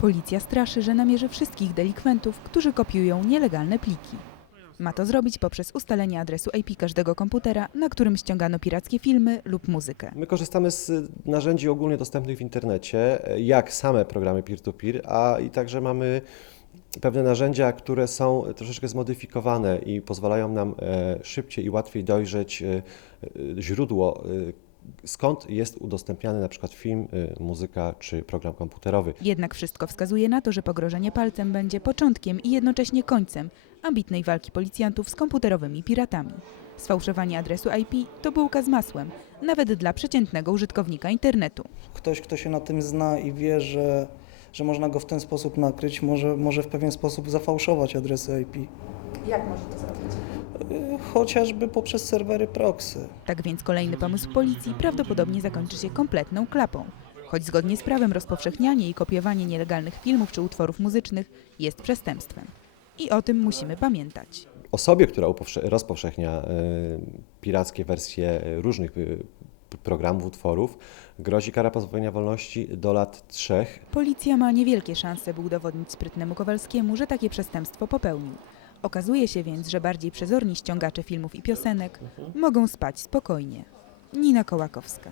Policja straszy, że namierzy wszystkich delikwentów, którzy kopiują nielegalne pliki. Ma to zrobić poprzez ustalenie adresu IP każdego komputera, na którym ściągano pirackie filmy lub muzykę. My korzystamy z narzędzi ogólnie dostępnych w internecie, jak same programy peer-to-peer, a i także mamy pewne narzędzia, które są troszeczkę zmodyfikowane i pozwalają nam e, szybciej i łatwiej dojrzeć e, e, źródło, skąd jest udostępniany na przykład film, e, muzyka czy program komputerowy. Jednak wszystko wskazuje na to, że pogrożenie palcem będzie początkiem i jednocześnie końcem ambitnej walki policjantów z komputerowymi piratami. Sfałszowanie adresu IP to bułka z masłem, nawet dla przeciętnego użytkownika internetu. Ktoś, kto się na tym zna i wie, że, że można go w ten sposób nakryć, może, może w pewien sposób zafałszować adresy IP. Jak może to zrobić? Chociażby poprzez serwery proxy. Tak więc kolejny pomysł policji prawdopodobnie zakończy się kompletną klapą. Choć zgodnie z prawem rozpowszechnianie i kopiowanie nielegalnych filmów czy utworów muzycznych jest przestępstwem. I o tym musimy pamiętać. Osobie, która rozpowszechnia e, pirackie wersje różnych e, programów, utworów, grozi kara pozbawienia wolności do lat trzech Policja ma niewielkie szanse, by udowodnić sprytnemu Kowalskiemu, że takie przestępstwo popełnił. Okazuje się więc, że bardziej przezorni ściągacze filmów i piosenek mogą spać spokojnie. Nina Kołakowska.